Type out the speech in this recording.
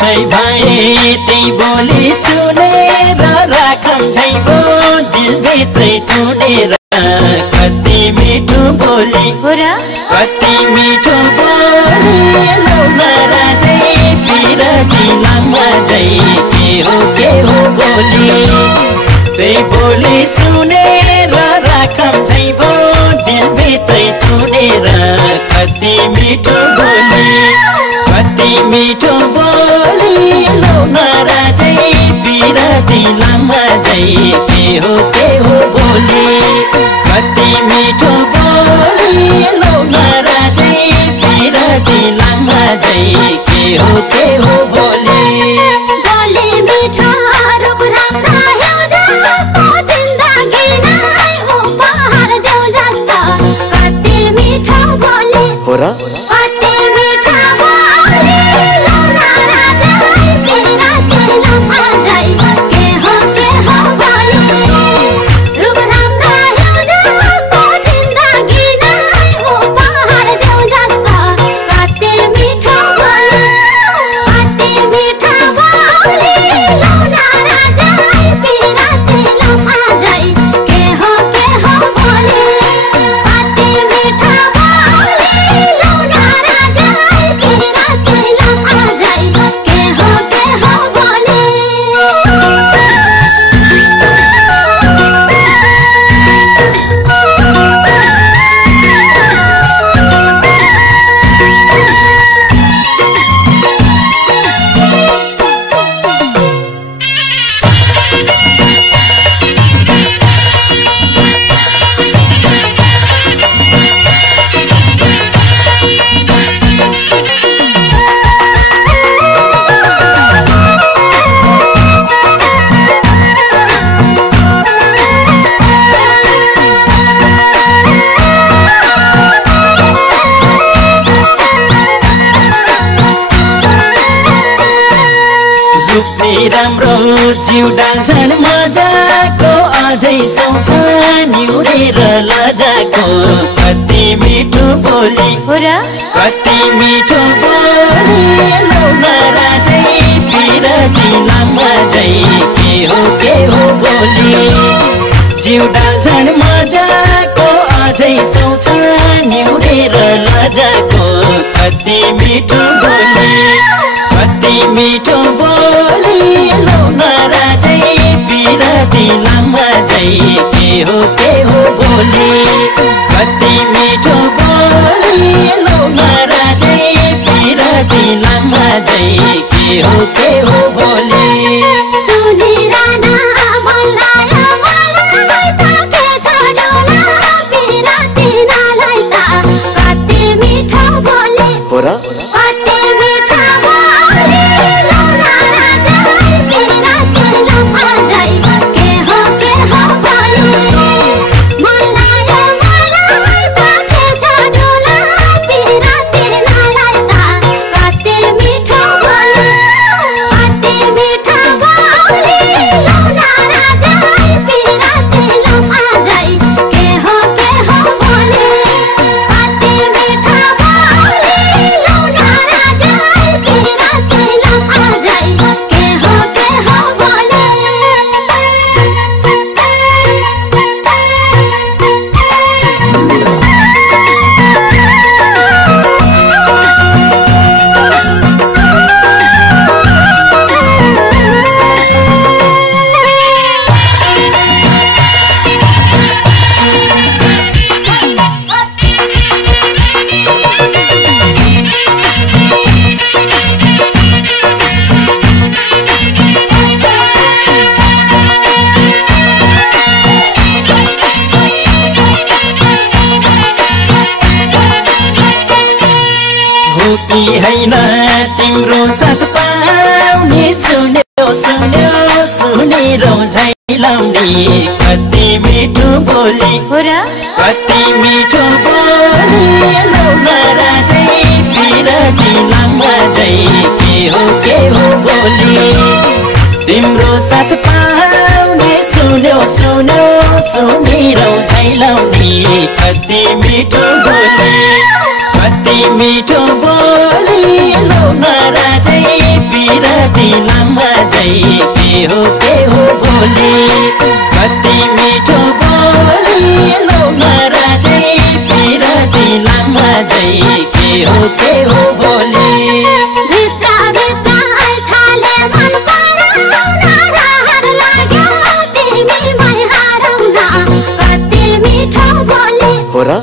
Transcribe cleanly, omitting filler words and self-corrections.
मिठै भए त्यही बोली सुनेर राखम छैबो दिलभित्रै थुनेर कति मिठो बोली कति मिठो बोली लौनारा चाहिँ पिरती लामा चाहिँ के हो बोली त्यही बोली सुनेर राखम छैबो दिलभित्रै थुनेर कति मिठो बोली लौनारा चाहिँ पिरती लामा चाहिँ के हो बोली कति मिठो बोली लौनारा चाहिँ पिरती लामा चाहिँ के हो बोली रूप राम्रा हेउ जस्तो जिन्दगी नै उपहार देऊ जस्तो कति मिठो बोली हो र कति मिठो बोली लौनारा चाहिँ पिरती लामा चाहिँ के हो बोली रूप राम्रा हेउ जस्तो जिन्दगी नै उपहार देऊ जस्तो कति मिठो बोली लौनारा चाहिँ पिरती लामा चाहिँ के हो बोली कति मिठो बोली लौनारा चाहिँ पिरती लामा चाहिँ के हो बोली राम्रो जिउडाल झन् मजाको अझै सुन्छ निउरेर लजाको कति मिठो बोली कति मिठो बोली लौनारा चाहिँ पिरती लामा चाहिँ के हो बोली जिउडाल झन् मजाको अझै सुन्छ निउरेर लजाको कति मिठो बोली कति मिठो बोली लौनारा चाहिँ पिरती लामा चाहिँ के हो बोली कति मिठो बोली लौनारा चाहिँ पिरती लामा चाहिँ के हो बोली सुनिरहना मन लाग्यो मलाई त के छोड्नु पिरती नालाई त कति मिठो बोली हो र कति मिठो बोली लौनारा चाहिँ पिरती लामा चाहिँ के हो बोली मन लाग्यो मलाई त के छोड्नु पिरती नालाई त कति मिठो बोली लौनारा चाहिँ पिरती लामा चाहिँ के हो बोली कति मिठो बोली लौनारा चाहिँ पिरती लामा चाहिँ के हो बोली कि हैन तिम्रो साथ पाउने सुनेर झैलाउने कति मिठो बोली कति मिठो बोली लौनारा चाहिँ पिरती लामा चाहिँ के हो बोली तिम्रो साथ पाउने सुनेर झैलाउने कति मिठो बोली कति मिठो बोली लौनारा चाहिँ पिरती लामा जै के हो बोली कति मिठो बोली लौना राजै पिरती लामा जै के हो बोली भित्र भित्र थाले मन पराउन रहर लाग्यो तिमी मै हारौँ न कति मिठो बोली हो र